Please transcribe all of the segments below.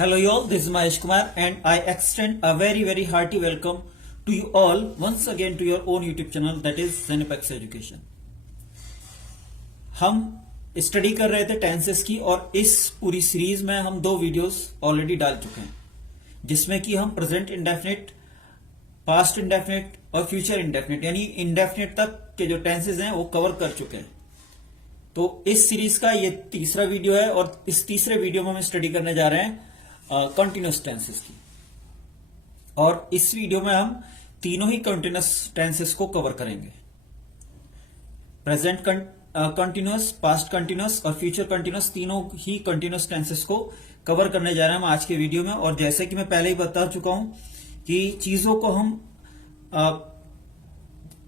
Hello you all, this is Mahesh Kumar and I extend a very hearty welcome to you all once again to your own YouTube channel that is Zenepex Education. हम study कर रहे थे tenses की और इस पूरी series में हम 2 वीडियोस ऑलरेडी डाल चुके हैं जिसमें कि हम प्रेजेंट इंडेफिनिट, पास्ट इंडेफिनिट और फ्यूचर इंडेफिनिट यानी इंडेफिनिट तक के जो टेंसेस हैं वो कवर कर चुके हैं। तो इस सीरीज का ये तीसरा वीडियो है और इस तीसरे वीडियो में हम स्टडी करने जा रहे हैं कंटिन्यूअस टेंसेस की। और इस वीडियो में हम तीनों ही कंटिन्यूअस टेंसेस को कवर करेंगे, प्रेजेंट कंटिन्यूअस, पास्ट कंटिन्यूअस और फ्यूचर कंटिन्यूअस, तीनों ही कंटिन्यूअस टेंसेस को कवर करने जा रहे हैं हम आज के वीडियो में। और जैसे कि मैं पहले ही बता चुका हूं कि चीजों को हम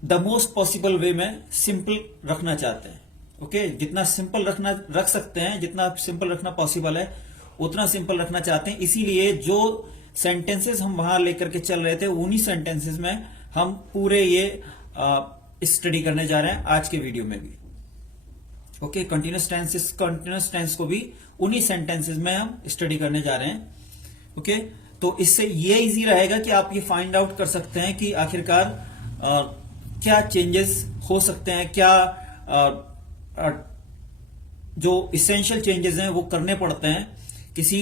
द मोस्ट पॉसिबल वे में सिंपल रखना चाहते हैं। ओके, जितना सिंपल रख सकते हैं, जितना सिंपल रखना पॉसिबल है उतना सिंपल रखना चाहते हैं। इसीलिए जो सेंटेंसेस हम वहां लेकर के चल रहे थे उन्हीं सेंटेंसेस में हम पूरे ये स्टडी करने जा रहे हैं आज के वीडियो में भी। ओके, कंटिन्यूअस टेंस को भी उन्हीं सेंटेंसेस में हम स्टडी करने जा रहे हैं। ओके, तो इससे ये इजी रहेगा कि आप ये फाइंड आउट कर सकते हैं कि आखिरकार क्या चेंजेस हो सकते हैं, क्या जो इसेंशियल चेंजेस हैं वो करने पड़ते हैं किसी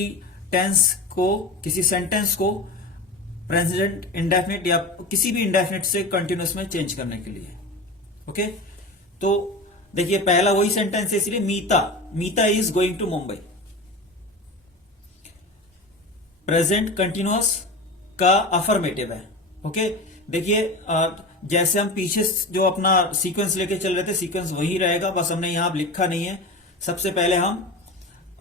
टेंस को, किसी सेंटेंस को प्रेजेंट इंडेफिनिट या किसी भी इंडेफिनिट से कंटिन्यूअस में चेंज करने के लिए। ओके, तो देखिए पहला वही सेंटेंस है, इसलिए Meeta is going to Mumbai. Present continuous का अफर्मेटिव है। ओके, देखिए जैसे हम पीछे जो अपना सीक्वेंस लेके चल रहे थे सीक्वेंस वही रहेगा, बस हमने यहां लिखा नहीं है। सबसे पहले हम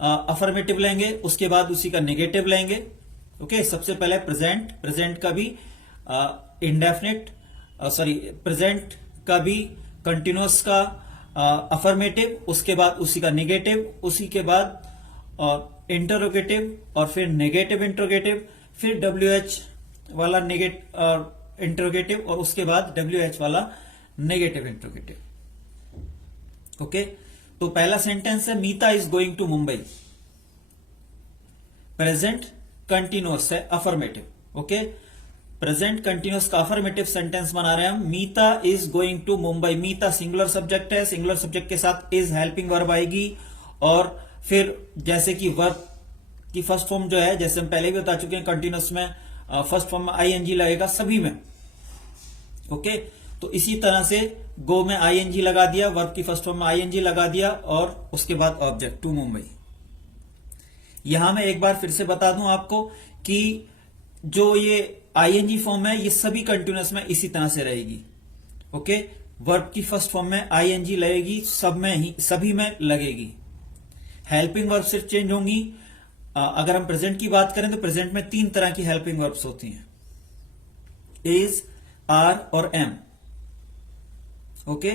अफर्मेटिव लेंगे, उसके बाद उसी का नेगेटिव लेंगे। ओके, सबसे पहले प्रेजेंट का भी इंडेफिनिट प्रेजेंट का भी कंटिन्यूअस का अफर्मेटिव, उसके बाद उसी का नेगेटिव, उसी के बाद इंटरोगेटिव और फिर नेगेटिव इंटरोगेटिव, फिर WH वाला इंटरोगेटिव और उसके बाद WH वाला नेगेटिव इंटरोगेटिव। ओके, तो पहला सेंटेंस है Meeta is going to Mumbai. Present continuous है, अफर्मेटिव। ओके, प्रेजेंट कंटिन्यूअस का अफर्मेटिव सेंटेंस बना रहे हैं हम। Meeta is going to Mumbai. Meeta singular subject है, सिंगुलर सब्जेक्ट के साथ इज हेल्पिंग वर्ब आएगी और फिर जैसे कि वर्ब की फर्स्ट फॉर्म जो है, जैसे हम पहले भी बता चुके हैं कंटिन्यूअस में फर्स्ट फॉर्म में ING लगेगा सभी में। ओके, तो इसी तरह से गो में ING लगा दिया, वर्ब की फर्स्ट फॉर्म में ING लगा दिया और उसके बाद ऑब्जेक्ट टू मुंबई। यहां मैं एक बार फिर से बता दूं आपको कि जो ये ING फॉर्म है ये सभी कंटिन्यूअस में इसी तरह से रहेगी। ओके, वर्ब की फर्स्ट फॉर्म में ING लगेगी, सभी में लगेगी। हेल्पिंग वर्ब सिर्फ चेंज होंगी। अगर हम प्रेजेंट की बात करें तो प्रेजेंट में 3 तरह की हेल्पिंग वर्ब्स होती हैं, इज, आर और एम। ओके,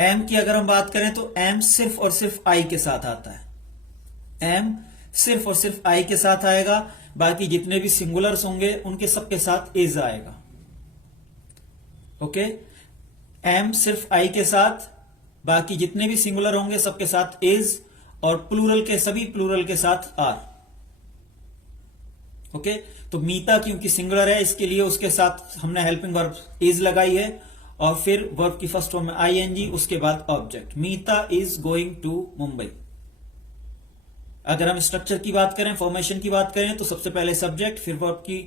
एम की अगर हम बात करें तो एम सिर्फ और सिर्फ आई के साथ आता है। एम सिर्फ और सिर्फ आई के साथ आएगा, बाकी जितने भी सिंगुलर्स होंगे उनके सबके साथ इज आएगा। ओके, एम सिर्फ आई के साथ, बाकी जितने भी सिंगुलर होंगे सबके साथ इज और प्लूरल के सभी प्लूरल के साथ आर। ओके, तो मीता क्योंकि सिंगुलर है इसके लिए उसके साथ हमने हेल्पिंग वर्ब इज लगाई है और फिर वर्ब की फर्स्ट फॉर्म में ING, उसके बाद object. Meeta is going to Mumbai. अगर हम स्ट्रक्चर की बात करें, फॉर्मेशन की बात करें तो सबसे पहले सब्जेक्ट, फिर वर्ब की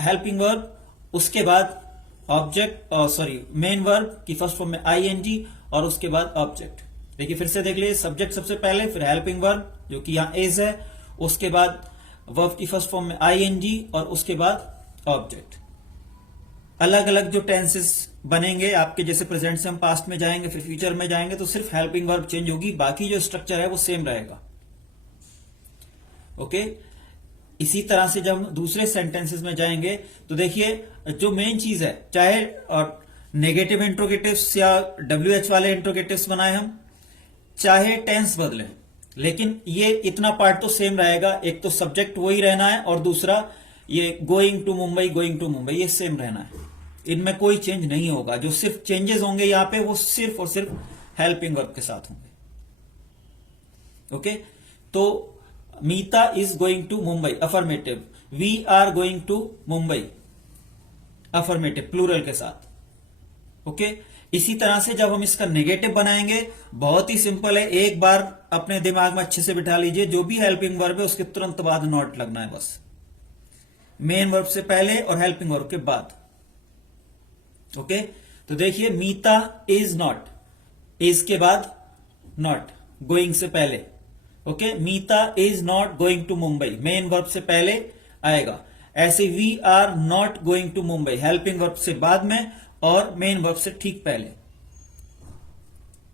हेल्पिंग वर्ब, उसके बाद ऑब्जेक्ट मेन वर्ब की फर्स्ट फॉर्म में ING और उसके बाद ऑब्जेक्ट। देखिए फिर से देख लीजिए, सब्जेक्ट सबसे पहले, फिर हेल्पिंग वर्ब जो कि यहां इज है, उसके बाद वर्ब की फर्स्ट फॉर्म में ING और उसके बाद ऑब्जेक्ट। अलग अलग जो टेंसेस बनेंगे आपके, जैसे प्रेजेंट से हम पास्ट में जाएंगे फिर फ्यूचर में जाएंगे तो सिर्फ हेल्पिंग वर्ब चेंज होगी, बाकी जो स्ट्रक्चर है वो सेम रहेगा। ओके, इसी तरह से जब हम दूसरे सेंटेंसेस में जाएंगे तो देखिए जो मेन चीज है, चाहे नेगेटिव इंट्रोगेटिव्स या WH वाले इंट्रोगेटिव्स बनाए हम, चाहे टेंस बदलें, लेकिन ये इतना पार्ट तो सेम रहेगा। एक तो सब्जेक्ट वही रहना है और दूसरा ये गोइंग टू मुंबई ये सेम रहना है, इनमें कोई चेंज नहीं होगा। जो सिर्फ चेंजेस होंगे यहां पे वो सिर्फ और सिर्फ हेल्पिंग वर्ब के साथ होंगे। ओके, तो Meeta is going to Mumbai, affirmative. We are going to Mumbai, affirmative, plural के साथ। ओके, इसी तरह से जब हम इसका नेगेटिव बनाएंगे, बहुत ही सिंपल है, एक बार अपने दिमाग में अच्छे से बिठा लीजिए, जो भी हेल्पिंग वर्ब है उसके तुरंत बाद नॉट लगना है, बस मेन वर्ब से पहले और हेल्पिंग वर्ब के बाद। ओके, तो देखिए मीता इज नॉट, इज के बाद नॉट, गोइंग से पहले। Okay, Meeta is not going to Mumbai, main verb से पहले आएगा। ऐसे we are not going to Mumbai, helping verb से बाद में और मेन वर्ब से ठीक पहले।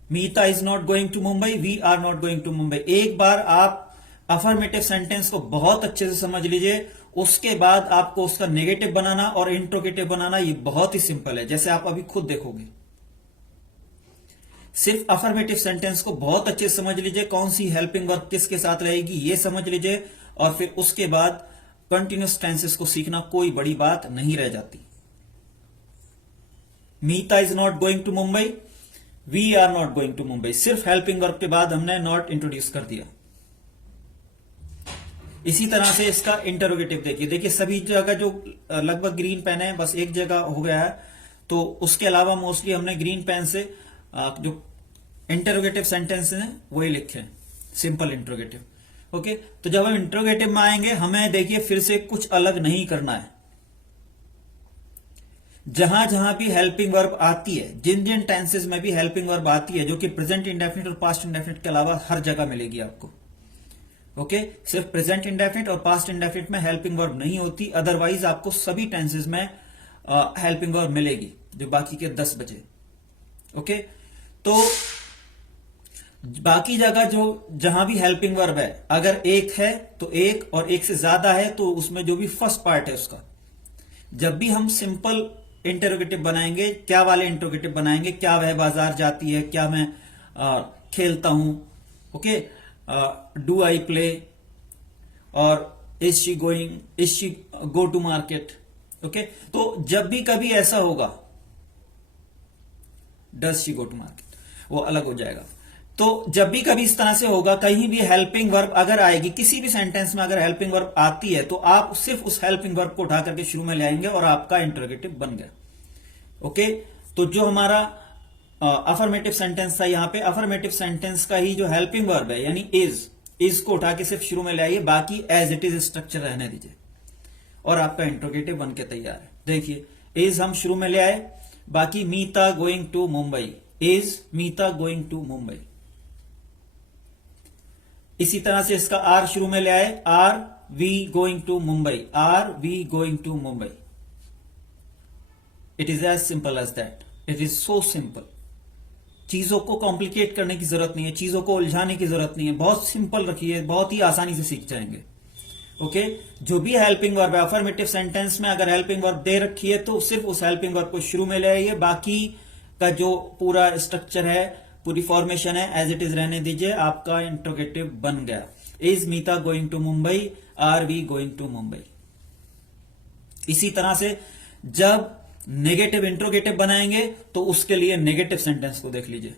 Meeta is not going to Mumbai, we are not going to Mumbai. एक बार आप अफर्मेटिव सेंटेंस को बहुत अच्छे से समझ लीजिए, उसके बाद आपको उसका नेगेटिव बनाना और इंट्रोगेटिव बनाना ये बहुत ही सिंपल है, जैसे आप अभी खुद देखोगे। सिर्फ अफर्मेटिव सेंटेंस को बहुत अच्छे से समझ लीजिए, कौन सी हेल्पिंग वर्ब किसके साथ रहेगी ये समझ लीजिए, और फिर उसके बाद कंटिन्यूअस टेंसेस को सीखना कोई बड़ी बात नहीं रह जाती। Meeta is not going to Mumbai, we are not going to Mumbai, सिर्फ हेल्पिंग वर्ब के बाद हमने नॉट इंट्रोड्यूस कर दिया। इसी तरह से इसका इंटरोगेटिव देखिए, देखिए सभी जगह जो लगभग ग्रीन पेन है, बस एक जगह हो गया है, तो उसके अलावा मोस्टली हमने ग्रीन पेन से जो इंटरोगेटिव सेंटेंस हैं वही लिखे, सिंपल इंटरोगेटिव। ओके, तो जब हम इंटरोगेटिव में आएंगे, हमें देखिए फिर से कुछ अलग नहीं करना है। जहां जहां भी हेल्पिंग वर्ब आती है, जिन जिन टेंसेस में भी हेल्पिंग वर्ब आती है, जो कि प्रेजेंट इंडेफिनिट और पास्ट इंडेफिनिट के अलावा हर जगह मिलेगी आपको। ओके, सिर्फ प्रेजेंट इंडेफिनिट और पास्ट इंडेफिनिट में हेल्पिंग वर्ब नहीं होती, अदरवाइज आपको सभी टेंसेस में हेल्पिंग वर्ब मिलेगी, जो बाकी के 10 बचे। ओके, तो बाकी जगह जो जहां भी हेल्पिंग वर्ब है, अगर एक है तो एक, और एक से ज्यादा है तो उसमें जो भी फर्स्ट पार्ट है उसका, जब भी हम सिंपल इंटरोगेटिव बनाएंगे, क्या वाले इंटरोगेटिव बनाएंगे, क्या वह बाजार जाती है, क्या मैं खेलता हूं, ओके, डू आई प्ले, और is she going, is she go to market. Okay, तो जब भी कभी ऐसा होगा, does she go to market, वो अलग हो जाएगा। तो जब भी कभी इस तरह से होगा, कहीं भी हेल्पिंग वर्ब अगर आएगी, किसी भी सेंटेंस में अगर हेल्पिंग वर्ब आती है, तो आप सिर्फ उस हेल्पिंग वर्ब को उठा करके शुरू में ले आएंगे और आपका इंटरोगेटिव बन गया। ओके, तो जो हमारा अफर्मेटिव सेंटेंस था, यहां पे अफर्मेटिव सेंटेंस का ही जो हेल्पिंग वर्ब है, यानी इज को उठा के सिर्फ शुरू में ले आइए, बाकी एज इट इज स्ट्रक्चर रहने दीजिए, और आपका इंटरोगेटिव बन के तैयार है। देखिए, इज हम शुरू में ले आए, बाकी Meeta going to Mumbai, is Meeta going to Mumbai. इसी तरह से इसका आर शुरू में ले आए, are we going to Mumbai, are we going to Mumbai. It is as simple as that, it is so simple. चीजों को कॉम्प्लिकेट करने की जरूरत नहीं है, चीजों को उलझाने की जरूरत नहीं है, बहुत सिंपल रखिए, बहुत ही आसानी से सीख जाएंगे। ओके, जो भी हेल्पिंग वर्ब है, अफर्मेटिव सेंटेंस में अगर हेल्पिंग वर्ब दे रखी है तो सिर्फ उस हेल्पिंग वर्ब को शुरू में ले आइए, बाकी का जो पूरा स्ट्रक्चर है, पूरी फॉर्मेशन है, एज इट इज रहने दीजिए, आपका इंट्रोगेटिव बन गया। Is Meeta going to Mumbai, are we going to Mumbai. इसी तरह से जब नेगेटिव इंट्रोगेटिव बनाएंगे तो उसके लिए नेगेटिव सेंटेंस को देख लीजिए।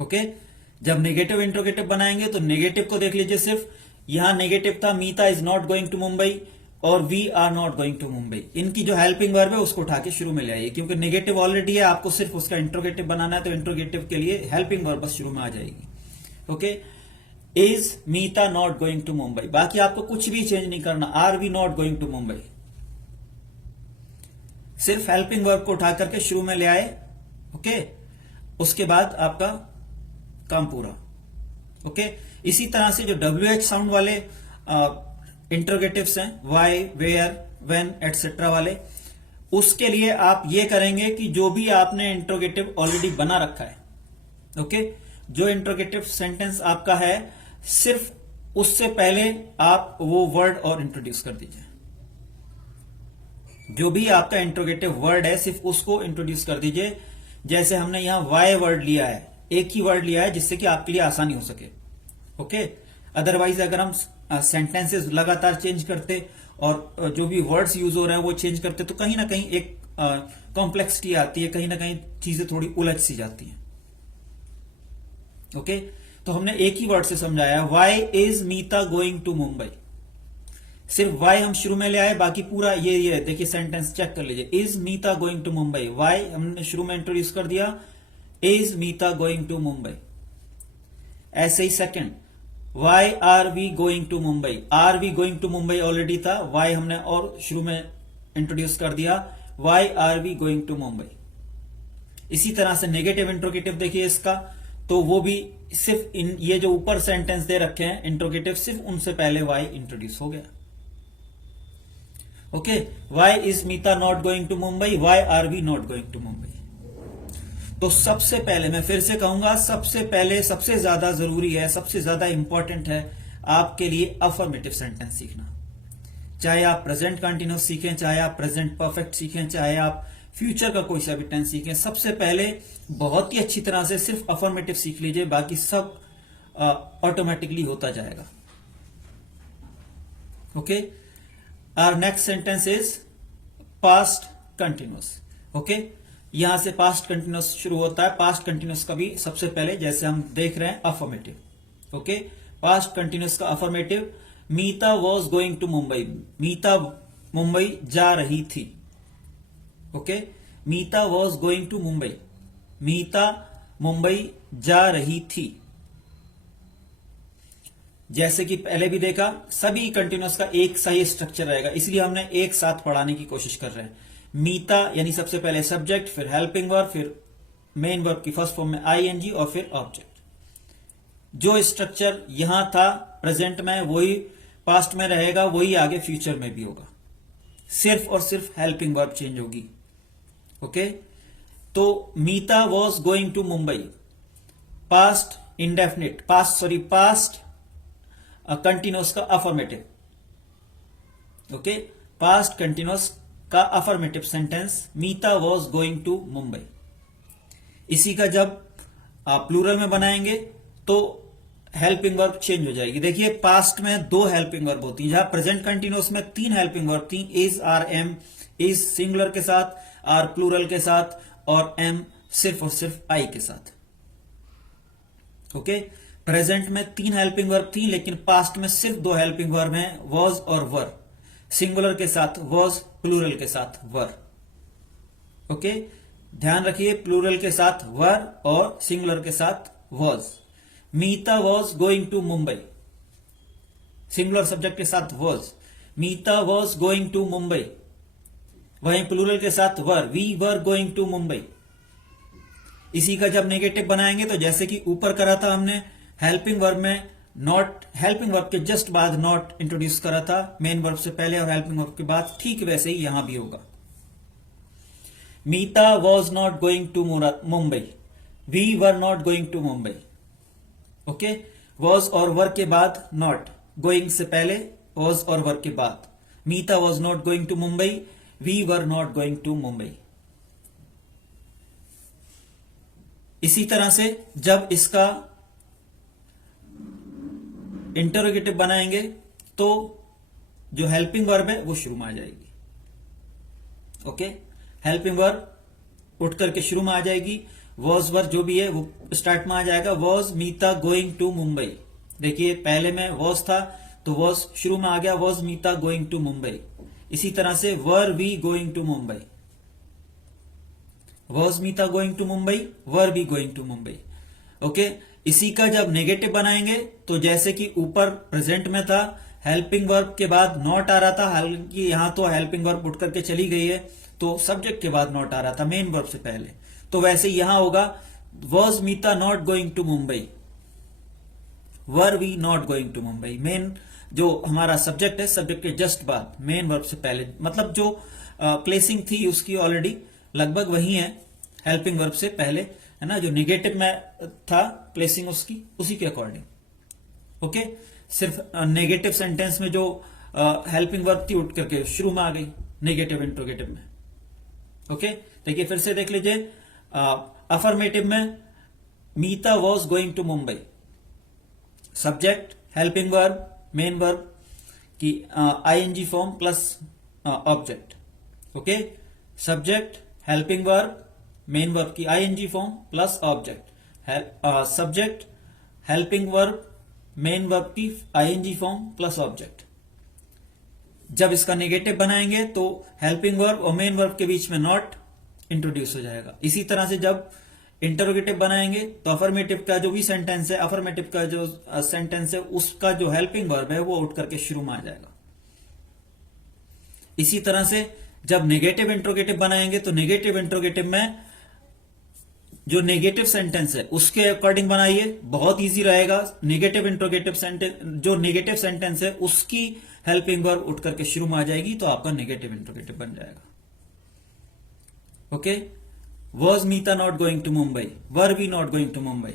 ओके, जब नेगेटिव इंट्रोगेटिव बनाएंगे तो नेगेटिव को देख लीजिए, सिर्फ यहां नेगेटिव था, Meeta is not going to Mumbai और we are not going to Mumbai. इनकी जो हेल्पिंग वर्ब है उसको उठा के शुरू में ले आइए, क्योंकि नेगेटिव ऑलरेडी है, आपको सिर्फ उसका इंट्रोगेटिव बनाना है, तो इंट्रोगेटिव के लिए हेल्पिंग वर्ब बस शुरू में आ जाएगी। Okay, is Meeta not going to Mumbai, बाकी आपको कुछ भी चेंज नहीं करना। Are we not going to Mumbai, सिर्फ हेल्पिंग वर्ब को उठा करके शुरू में ले आए। ओके, उसके बाद आपका काम पूरा। ओके, इसी तरह से जो WH साउंड वाले इंट्रोगेटिव्स हैं, वाई, वेयर, व्हेन, एटसेट्रा वाले, उसके लिए आप ये करेंगे कि जो भी आपने इंट्रोगेटिव ऑलरेडी बना रखा है, ओके, जो इंट्रोगेटिव सेंटेंस आपका है, सिर्फ उससे पहले आप वो वर्ड और इंट्रोड्यूस कर दीजिए। जो भी आपका इंट्रोगेटिव वर्ड है, सिर्फ उसको इंट्रोड्यूस कर दीजिए। जैसे हमने यहां वाई वर्ड लिया है, एक ही वर्ड लिया है, जिससे कि आपके लिए आसानी हो सके। ओके, अदरवाइज अगर हम सेंटेंसेस लगातार चेंज करते और जो भी वर्ड्स यूज हो रहे हैं वो चेंज करते, तो कहीं ना कहीं एक कॉम्प्लेक्सिटी आती है, कहीं ना कहीं चीजें थोड़ी उलझ सी जाती हैं। ओके, तो हमने एक ही वर्ड से समझाया, why is Meeta going to Mumbai. सिर्फ वाई हम शुरू में ले आए, बाकी पूरा ये देखिए सेंटेंस चेक कर लीजिए, is Meeta going to Mumbai, why हमने शुरू में इंट्रोड्यूस कर दिया, is Meeta going to Mumbai. ऐसे ही second, why are we going to Mumbai, are we going to Mumbai already था, वाई हमने और शुरू में इंट्रोड्यूस कर दिया, why are we going to Mumbai. इसी तरह से नेगेटिव इंट्रोगेटिव देखिए इसका, तो वो भी सिर्फ ये जो ऊपर सेंटेंस दे रखे हैं इंट्रोगेटिव, सिर्फ उनसे पहले वाई इंट्रोड्यूस हो गया। Okay, why is Meeta not going to Mumbai, why are we not going to Mumbai. तो सबसे पहले मैं फिर से कहूंगा, सबसे पहले सबसे ज्यादा जरूरी है, सबसे ज्यादा इंपॉर्टेंट है आपके लिए अफर्मेटिव सेंटेंस सीखना। चाहे आप प्रेजेंट कंटिन्यूअस सीखें, चाहे आप प्रेजेंट परफेक्ट सीखें, चाहे आप फ्यूचर का कोई सा भी टेंस सीखें, सबसे पहले बहुत ही अच्छी तरह से सिर्फ अफर्मेटिव सीख लीजिए, बाकी सब ऑटोमेटिकली होता जाएगा। Okay, our next sentence is past continuous. Okay, यहां से पास्ट कंटिन्यूअस शुरू होता है। पास्ट कंटिन्यूअस का भी सबसे पहले जैसे हम देख रहे हैं अफर्मेटिव। ओके, पास्ट कंटिन्यूअस का affirmative, Meeta was going to Mumbai, Meeta Mumbai जा रही थी। Okay, Meeta was going to Mumbai, Meeta Mumbai जा रही थी। जैसे कि पहले भी देखा, सभी कंटिन्यूअस का एक सा ही स्ट्रक्चर रहेगा, इसलिए हमने एक साथ पढ़ाने की कोशिश कर रहे हैं। मीता यानी सबसे पहले सब्जेक्ट, फिर हेल्पिंग वर्ब, फिर मेन वर्ब की फर्स्ट फॉर्म में आईएनजी और फिर ऑब्जेक्ट। जो स्ट्रक्चर यहां था प्रेजेंट में, वही पास्ट में रहेगा, वही आगे फ्यूचर में भी होगा, सिर्फ और सिर्फ हेल्पिंग वर्ब चेंज होगी। ओके, तो Meeta was going to Mumbai, past indefinite, past continuous का अफर्मेटिव। ओके, पास्ट कंटिन्यूअस का affirmative sentence, Meeta was going to Mumbai. इसी का जब आप प्लूरल में बनाएंगे तो हेल्पिंग वर्ब चेंज हो जाएगी। देखिए पास्ट में 2 हेल्पिंग वर्ब होती है, जहां प्रेजेंट कंटिन्यूअस में 3 हेल्पिंग वर्ब थी, is, are, am, is singular के साथ, आर प्लूरल के साथ और एम सिर्फ और सिर्फ आई के साथ। ओके, प्रेजेंट में 3 हेल्पिंग वर्ब थी, लेकिन पास्ट में सिर्फ 2 हेल्पिंग वर्ब हैं, वॉज और वर, सिंगुलर के साथ वॉज, प्लूरल के साथ वर। ओके, ध्यान रखिए, प्लूरल के साथ वर और सिंगुलर के साथ was. Meeta was going to Mumbai, singular subject के साथ was, Meeta was going to Mumbai, वहीं प्लूरल के साथ were, we were going to Mumbai. इसी का जब नेगेटिव बनाएंगे तो जैसे कि ऊपर करा था हमने, हेल्पिंग वर्ब में नॉट, हेल्पिंग वर्ब के जस्ट बाद नॉट इंट्रोड्यूस करा था, मेन वर्ब से पहले और हेल्पिंग वर्ब के बाद, ठीक वैसे ही यहां भी होगा। Meeta was not going to Mumbai, we were not going to Mumbai. Okay, was और वर के बाद नॉट, गोइंग से पहले वॉज और वर के बाद, Meeta was not going to Mumbai, we were not going to Mumbai. इसी तरह से जब इसका इंटरोगेटिव बनाएंगे तो जो हेल्पिंग वर्ब है वो शुरू में आ जाएगी। ओके, हेल्पिंग वर्ब उठ करके शुरू में आ जाएगी, वॉज वर्ब जो भी है वो स्टार्ट में आ जाएगा, was Meeta going to Mumbai. देखिए पहले में वॉज था तो वॉज शुरू में आ गया, was Meeta going to Mumbai. इसी तरह से were we going to Mumbai, was Meeta going to Mumbai, were we going to Mumbai. Okay, इसी का जब नेगेटिव बनाएंगे तो जैसे कि ऊपर प्रेजेंट में था, हेल्पिंग वर्ब के बाद नॉट आ रहा था, हालांकि यहां तो हेल्पिंग वर्ब उठ करके चली गई है तो सब्जेक्ट के बाद नॉट आ रहा था मेन वर्ब से पहले, तो वैसे यहां होगा, was Meeta not going to Mumbai, were we not going to Mumbai. Main जो हमारा सब्जेक्ट है, सब्जेक्ट के जस्ट बाद मेन वर्ब से पहले, मतलब जो प्लेसिंग थी उसकी ऑलरेडी लगभग वही है हेल्पिंग वर्ब से पहले, है ना, जो निगेटिव में था प्लेसिंग उसकी, उसी के अकॉर्डिंग। ओके, सिर्फ नेगेटिव सेंटेंस में जो हेल्पिंग वर्ब थी उठ करके शुरू में आ गई नेगेटिव इंट्रोगेटिव में। ओके, देखिए फिर से देख लीजिए, अफर्मेटिव में Meeta was going to Mumbai, subject helping verb main verb की I N G form plus object. Okay, subject helping verb main verb की I N G form plus object, subject helping verb main verb की आईएनजी फॉर्म प्लस ऑब्जेक्ट। जब इसका negative बनाएंगे तो helping verb और main verb के बीच में नॉट इंट्रोड्यूस हो जाएगा। इसी तरह से जब इंटरोगेटिव बनाएंगे तो अफर्मेटिव का जो भी सेंटेंस है, अफर्मेटिव का जो सेंटेंस है, उसका जो हेल्पिंग वर्ब है वो उठ करके शुरू में आ जाएगा। इसी तरह से जब नेगेटिव इंट्रोगेटिव बनाएंगे तो नेगेटिव इंट्रोगेटिव में जो नेगेटिव सेंटेंस है उसके अकॉर्डिंग बनाइए, बहुत इजी रहेगा। नेगेटिव इंट्रोगेटिव सेंटेंस, जो नेगेटिव सेंटेंस है उसकी हेल्पिंग वर्ब उठ करके शुरू में आ जाएगी तो आपका नेगेटिव इंट्रोगेटिव बन जाएगा। Okay, was Meeta not going to Mumbai, were we not going to Mumbai.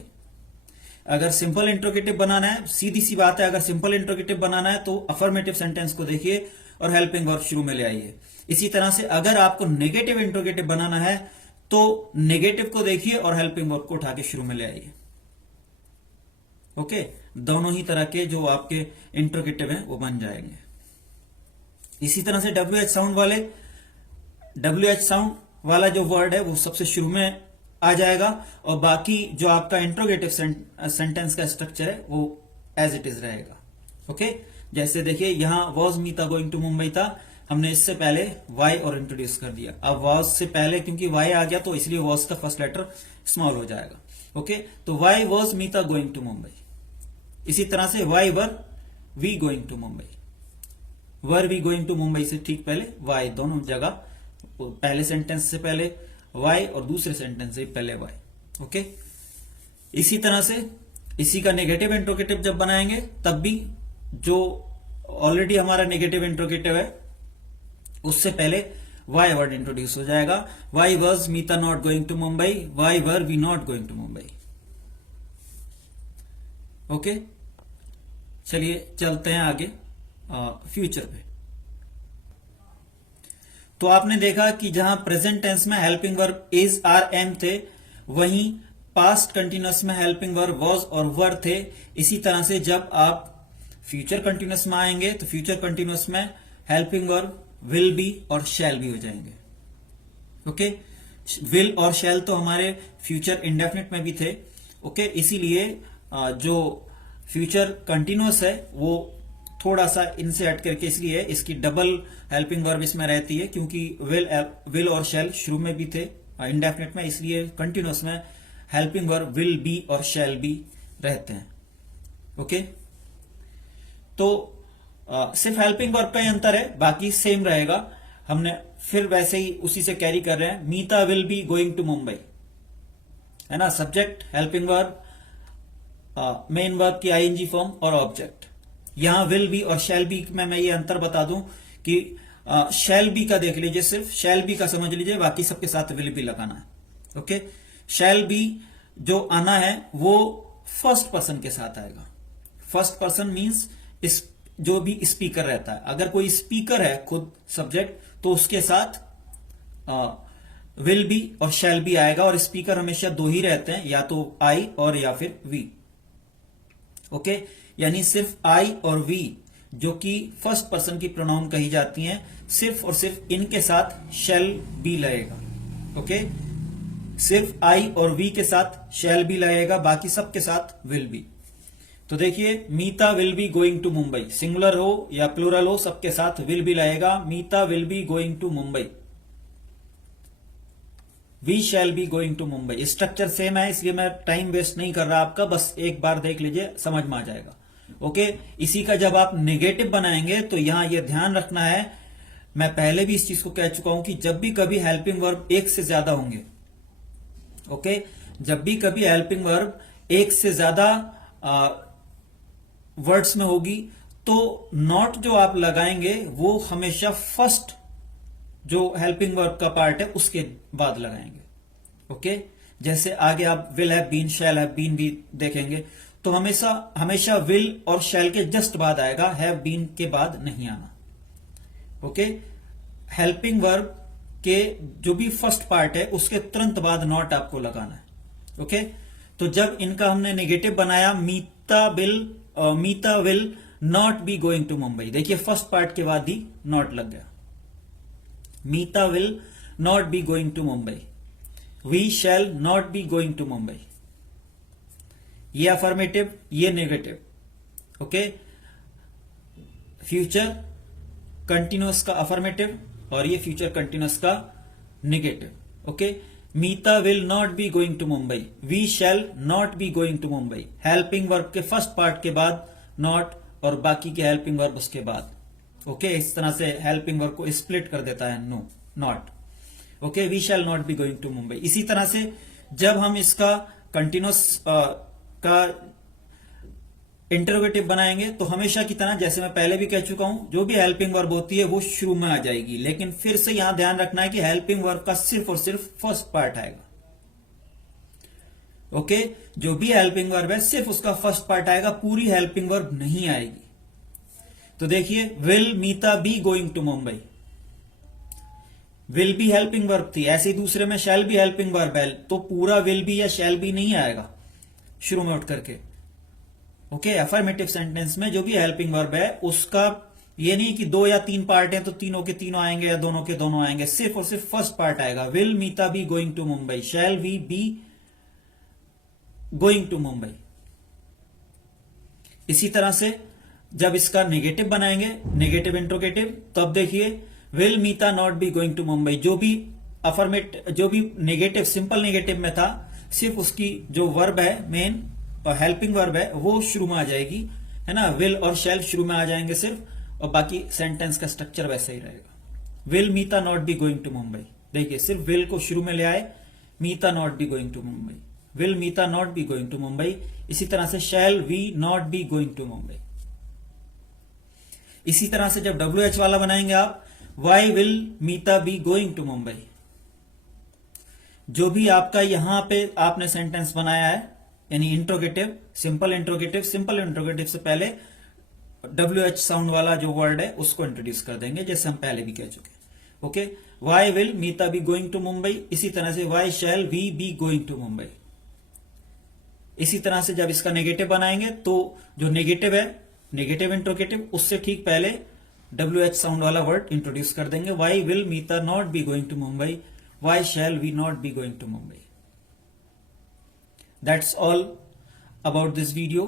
अगर सिंपल इंट्रोगेटिव बनाना है, सीधी सी बात है, अगर सिंपल इंट्रोगेटिव बनाना है तो अफर्मेटिव सेंटेंस को देखिए और हेल्पिंग वर्ब शुरू में ले आइए। इसी तरह से अगर आपको नेगेटिव इंट्रोगेटिव बनाना है तो नेगेटिव को देखिए और हेल्पिंग वर्ब को उठा के शुरू में ले आइए। ओके, दोनों ही तरह के जो आपके इंट्रोगेटिव हैं वो बन जाएंगे। इसी तरह से WH साउंड वाला जो वर्ड है वो सबसे शुरू में आ जाएगा और बाकी जो आपका इंट्रोगेटिव सेंटेंस का स्ट्रक्चर है वो एज इट इज रहेगा। ओके, जैसे देखिए यहां was Meeta going to Mumbai था, हमने इससे पहले वाई और इंट्रोड्यूस कर दिया। अब वॉज से पहले क्योंकि वाई आ गया तो इसलिए वॉज का फर्स्ट लेटर स्मॉल हो जाएगा। ओके, तो why was Meeta going to Mumbai. इसी तरह से why were we going to Mumbai, were we going to Mumbai से ठीक पहले वाई, दोनों जगह पहले सेंटेंस से पहले वाई और दूसरे सेंटेंस से पहले वाई। ओके, इसी तरह से इसी का नेगेटिव इंट्रोगेटिव जब बनाएंगे तब भी जो ऑलरेडी हमारा नेगेटिव इंट्रोगेटिव है उससे पहले वाई वर्ड इंट्रोड्यूस हो जाएगा। Why was Meeta not going to Mumbai, why were we not going to Mumbai. Okay, चलिए चलते हैं आगे फ्यूचर पे। तो आपने देखा कि जहां प्रेजेंट टेंस में helping verb is are am थे, वहीं पास्ट कंटिन्यूअस में हेल्पिंग वर्ब वॉज और वर थे। इसी तरह से जब आप फ्यूचर कंटिन्यूअस में आएंगे तो फ्यूचर कंटिन्यूअस में हेल्पिंग वर्ब विल बी और शैल भी हो जाएंगे। ओके, विल और शैल तो हमारे फ्यूचर इंडेफिनिट में भी थे। ओके, इसीलिए जो फ्यूचर कंटिन्यूअस है वो थोड़ा सा इनसे हट करके इसलिए इसकी डबल हेल्पिंग वर्ब इसमें रहती है, क्योंकि विल और शैल शुरू में भी थे इंडेफिनिट में, इसलिए कंटिन्यूअस में हेल्पिंग वर्ब विल बी और शैल बी रहते हैं। ओके, तो सिर्फ हेल्पिंग वर्ब का ही अंतर है, बाकी सेम रहेगा। हमने फिर वैसे ही उसी से कैरी कर रहे हैं। Meeta will be going to Mumbai, है ना, subject, helping verb, main verb की आईएनजी फॉर्म और ऑब्जेक्ट। यहां विल बी और शैल बी में मैं ये अंतर बता दूं कि शैल बी का देख लीजिए, सिर्फ शैल बी का समझ लीजिए, बाकी सबके साथ विल बी लगाना है। ओके, शैल बी जो आना है वो फर्स्ट पर्सन के साथ आएगा। फर्स्ट पर्सन मींस जो भी स्पीकर रहता है, अगर कोई स्पीकर है खुद सब्जेक्ट तो उसके साथ विल बी और शैल बी आएगा, और स्पीकर हमेशा दो ही रहते हैं, या तो आई और या फिर वी। ओके, यानी सिर्फ आई और वी जो कि फर्स्ट पर्सन की प्रोनाउन कही जाती हैं, सिर्फ और सिर्फ इनके साथ शैल बी लगेगा। ओके, सिर्फ आई और वी के साथ शैल बी लगेगा, बाकी सबके साथ विल बी। तो देखिए, Meeta will be going to Mumbai, singular हो या प्लूरल हो सबके साथ विल बी लगेगा। Meeta will be going to Mumbai, we shall be going to Mumbai. Structure same है, इसलिए मैं टाइम वेस्ट नहीं कर रहा आपका, बस एक बार देख लीजिए, समझ में आ जाएगा। ओके, इसी का जब आप नेगेटिव बनाएंगे तो यहां यह ध्यान रखना है, मैं पहले भी इस चीज को कह चुका हूं कि जब भी कभी हेल्पिंग वर्ब एक से ज्यादा होंगे, ओके, जब भी कभी हेल्पिंग वर्ब एक से ज्यादा वर्ड्स में होगी तो नॉट जो आप लगाएंगे वो हमेशा फर्स्ट जो हेल्पिंग वर्ब का पार्ट है उसके बाद लगाएंगे। ओके, जैसे आगे आप will have been, shall have been भी देखेंगे तो हमेशा विल और शैल के जस्ट बाद आएगा, हैव बीन के बाद नहीं आना। ओके, हेल्पिंग वर्ब के जो भी फर्स्ट पार्ट है उसके तुरंत बाद नॉट आपको लगाना है। ओके, तो जब इनका हमने नेगेटिव बनाया, Meeta will not be going to Mumbai, देखिए फर्स्ट पार्ट के बाद ही नॉट लग गया। Meeta will not be going to Mumbai, we shall not be going to Mumbai. ये अफर्मेटिव, ये नेगेटिव, ओके। फ्यूचर कंटिन्यूअस का अफर्मेटिव और ये फ्यूचर कंटिन्यूअस का negative, okay. Meeta will not be going to Mumbai, we shall not be going to Mumbai. Helping verb के first part के बाद not और बाकी के हेल्पिंग वर्ब उसके बाद, ओके। इस तरह से हेल्पिंग वर्ब को स्प्लिट कर देता है no, not, okay. We shall not be going to Mumbai. इसी तरह से जब हम इसका कंटिन्यूअस का इंटरोगेटिव बनाएंगे तो हमेशा की तरह, जैसे मैं पहले भी कह चुका हूं, जो भी हेल्पिंग वर्ब होती है वो शुरू में आ जाएगी, लेकिन फिर से यहां ध्यान रखना है कि हेल्पिंग वर्ब का सिर्फ और सिर्फ फर्स्ट पार्ट आएगा, ओके। जो भी हेल्पिंग वर्ब है सिर्फ उसका फर्स्ट पार्ट आएगा, पूरी हेल्पिंग वर्ब नहीं आएगी। तो देखिए, will Meeta be going to Mumbai, will be helping verb थी, ऐसे ही दूसरे में शैल बी हेल्पिंग वर्ब है, तो पूरा विल बी या शैल बी नहीं आएगा शुरू में उठ करके, ओके। अफर्मेटिव सेंटेंस में जो भी हेल्पिंग वर्ब है उसका ये नहीं कि 2 या 3 पार्ट है तो तीनों के तीनों आएंगे या दोनों के दोनों आएंगे, सिर्फ और सिर्फ फर्स्ट पार्ट आएगा। Will Meeta be going to Mumbai, shall we be going to Mumbai. इसी तरह से जब इसका नेगेटिव बनाएंगे, नेगेटिव इंट्रोगेटिव, तब देखिए will Meeta not be going to Mumbai. जो भी नेगेटिव, सिंपल नेगेटिव में था, सिर्फ उसकी जो वर्ब है मेन और हेल्पिंग वर्ब है वो शुरू में आ जाएगी, है ना। विल और शैल शुरू में आ जाएंगे सिर्फ, और बाकी सेंटेंस का स्ट्रक्चर वैसा ही रहेगा। Will Meeta not be going to Mumbai, देखिए सिर्फ विल को शुरू में ले आए, Meeta not be going to Mumbai, will Meeta not be going to Mumbai. इसी तरह से shall we not be going to Mumbai. इसी तरह से जब WH वाला बनाएंगे आप, why will Meeta be going to Mumbai. जो भी आपका यहां पे आपने सेंटेंस बनाया है, यानी इंट्रोगेटिव, सिंपल इंट्रोगेटिव से पहले WH साउंड वाला जो वर्ड है उसको इंट्रोड्यूस कर देंगे, जैसे हम पहले भी कह चुके, okay. Why will Meeta be going to Mumbai. इसी तरह से why shall we be going to Mumbai. इसी तरह से जब इसका नेगेटिव बनाएंगे तो जो नेगेटिव है, नेगेटिव इंट्रोगेटिव, उससे ठीक पहले WH साउंड वाला वर्ड इंट्रोड्यूस कर देंगे। Why will Meeta not be going to Mumbai, why shall we not be going to Mumbai. That's all about this video.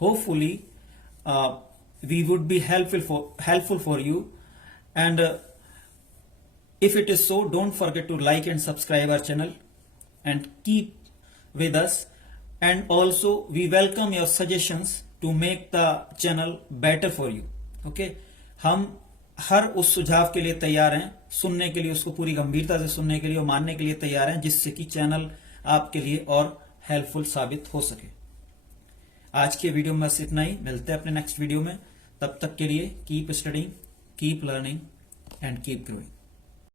Hopefully we would be helpful for you, and if it is so, don't forget to like and subscribe our channel and keep with us. And also we welcome your suggestions to make the channel better for you, okay। हम हर उस सुझाव के लिए तैयार हैं, सुनने के लिए, उसको पूरी गंभीरता से सुनने के लिए और मानने के लिए तैयार हैं, जिससे कि चैनल आपके लिए और हेल्पफुल साबित हो सके। आज के वीडियो में बस इतना ही, मिलते हैं अपने नेक्स्ट वीडियो में। तब तक के लिए keep studying, keep learning and keep growing.